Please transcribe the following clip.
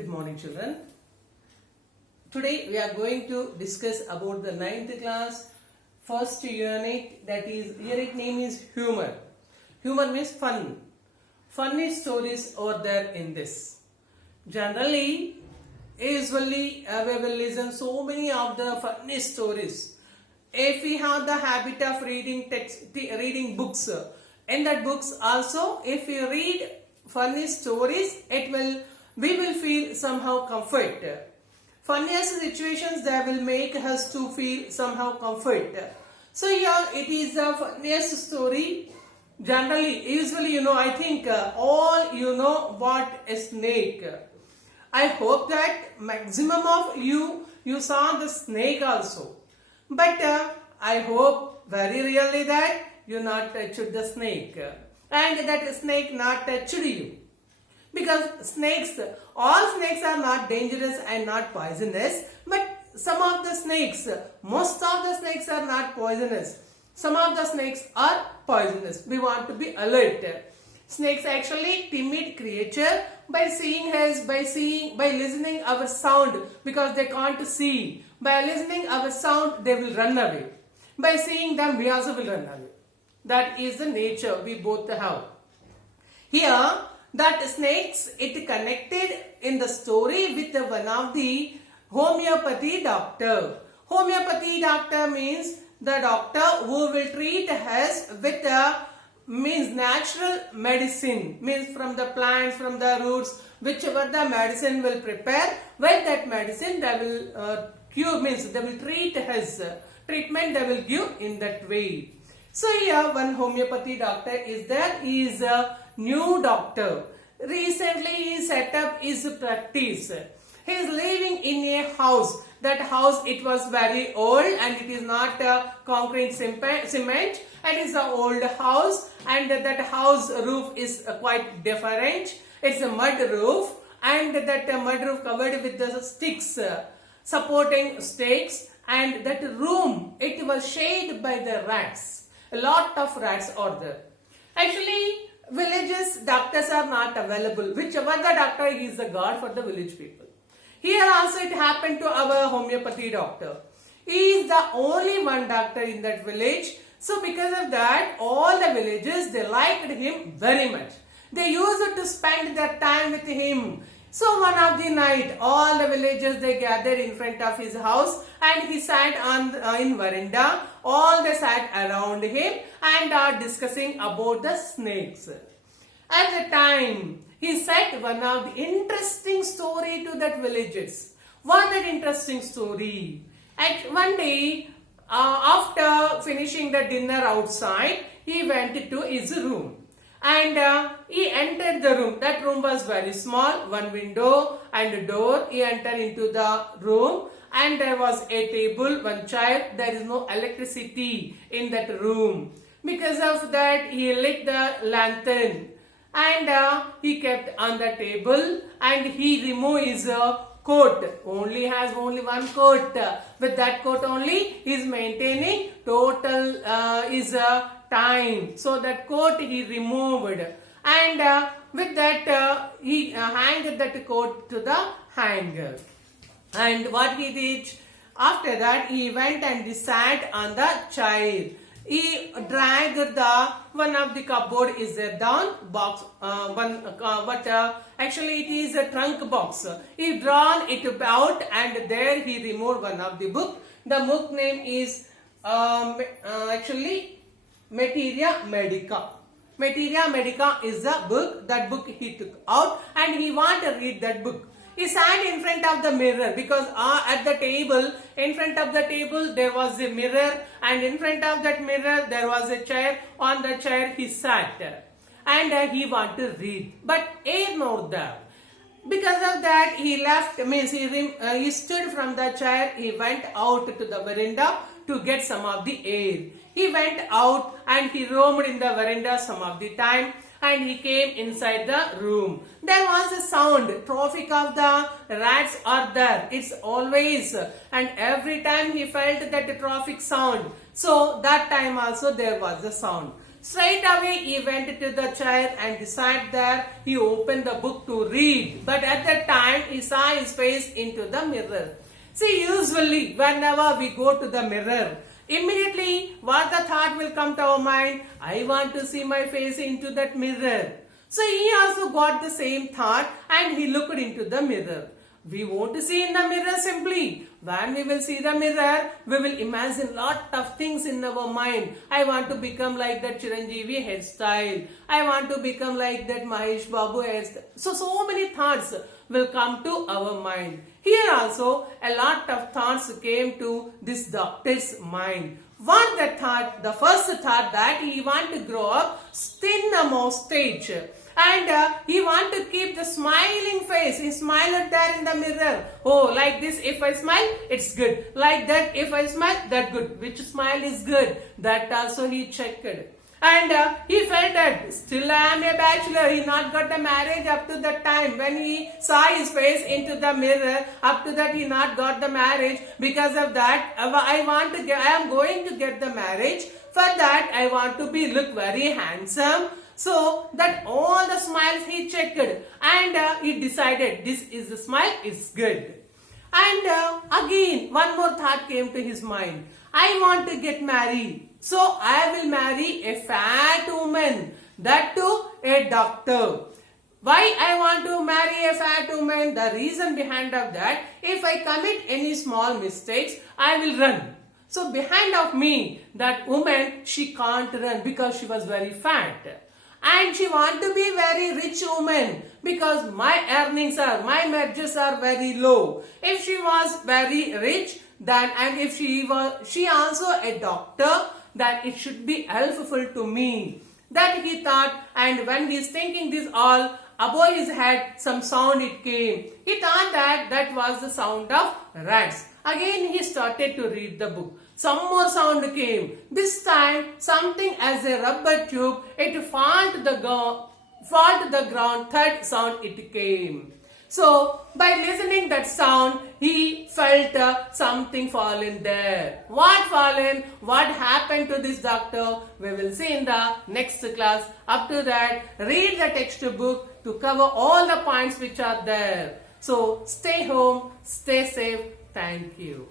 Good morning, children. Today we are going to discuss about the 9th class first unit, that is, unit name is humor. Humor means fun. Funny stories are there in this. Generally, usually we will listen so many of the funny stories. If we have the habit of reading books, in that books also, if we read funny stories, we will feel somehow comfort. Funniest situations that will make us to feel somehow comfort. So here it is the funniest story. Generally, usually, I think all what a snake. I hope that maximum of you saw the snake also. But I hope very really that you not touched the snake. And that snake not touched you. Because all snakes are not dangerous and not poisonous, but some of the snakes, most of the snakes are not poisonous. Some of the snakes are poisonous. We want to be alert. Snakes actually timid creature. By listening our sound, because they can't see. By listening our sound, they will run away. By seeing them, we also will run away. That is the nature we both have. Here, that snakes, it connected in the story with one of the homeopathy doctor. Homeopathy doctor means the doctor who will treat us with means natural medicine, means from the plants, from the roots, whichever the medicine will prepare. With that medicine they will cure, means they will treat us. Treatment they will give in that way. So here one homeopathy doctor is there. He is a new doctor. Recently he set up his practice. He is living in a house. That house, it was very old and it is not concrete cement. It is an old house and that house roof is quite different. It's a mud roof and that mud roof covered with the sticks, supporting stakes, and that room, it was shaded by the rats. A lot of rats are there. Actually, villages doctors are not available. Whichever the doctor, he is the god for the village people. Here also it happened to our homeopathy doctor. He is the only one doctor in that village. So because of that, all the villagers, they liked him very much. They used to spend their time with him. So one of the night, all the villagers, they gathered in front of his house and he sat in veranda. All they sat around him and are discussing about the snakes. At the time, he said one of the interesting story to that villagers. What that interesting story? One day, after finishing the dinner outside, he went to his room. And he entered the room. That room was very small, one window and a door. He entered into the room and there was a table, one chair. There is no electricity in that room. Because of that, he lit the lantern and he kept on the table and he removed his coat. Has only one coat. With that coat only, he is maintaining total time. So that coat he removed and with that he hanged that coat to the hanger. And what he did after that, he went and he sat on the chair. He dragged one of the cupboard is a down box, actually it is a trunk box. He drawn it out and there he removed one of the book. The book name is actually Materia Medica. Materia Medica is the book. That book he took out and he wanted to read that book. He sat in front of the mirror because at the table, in front of the table there was a mirror and in front of that mirror there was a chair. On the chair he sat and he wanted to read, but air not there. Because of that he left, means he stood from the chair, he went out to the veranda to get some of the air. He went out and he roamed in the veranda some of the time and he came inside the room. There was a sound, traffic of the rats are there. It's always, and every time he felt that traffic sound. So that time also there was a sound. Straight away he went to the chair and beside there he opened the book to read. But at that time he saw his face into the mirror. See, usually whenever we go to the mirror, immediately what the thought will come to our mind? I want to see my face into that mirror. So he also got the same thought and he looked into the mirror. We want to see in the mirror simply. When we will see the mirror, we will imagine lot of things in our mind. I want to become like that Chiranjeevi hairstyle. I want to become like that Mahesh Babu hairstyle. So many thoughts will come to our mind. Here also, a lot of thoughts came to this doctor's mind. What the thought? The first thought that he want to grow up thin a mustache. And he want to keep the smiling face. He smiled there in the mirror. Oh, like this, if I smile, it's good. Like that, if I smile, that good. Which smile is good? That also he checked. And he felt that still I am a bachelor. He not got the marriage up to that time. When he saw his face into the mirror, up to that he not got the marriage. Because of that, I am going to get the marriage. For that, I want to look very handsome. So that all the smiles he checked and he decided this is the smile, it's good. And again one more thought came to his mind. I want to get married. So I will marry a fat woman, that too a doctor. Why I want to marry a fat woman? The reason behind of that, if I commit any small mistakes, I will run. So behind of me, that woman, she can't run because she was very fat. And she want to be very rich woman because my marriages are very low. If she was very rich, then and if she also a doctor, then it should be helpful to me. That he thought, and when he is thinking this all, above his head some sound it came. He thought that was the sound of rats. Again he started to read the book. Some more sound came. This time something as a rubber tube, it fall to the ground. Third sound it came. So by listening that sound, he felt something fallen there. What fallen? What happened to this doctor? We will see in the next class. Up to that, read the textbook to cover all the points which are there. So stay home, stay safe. Thank you.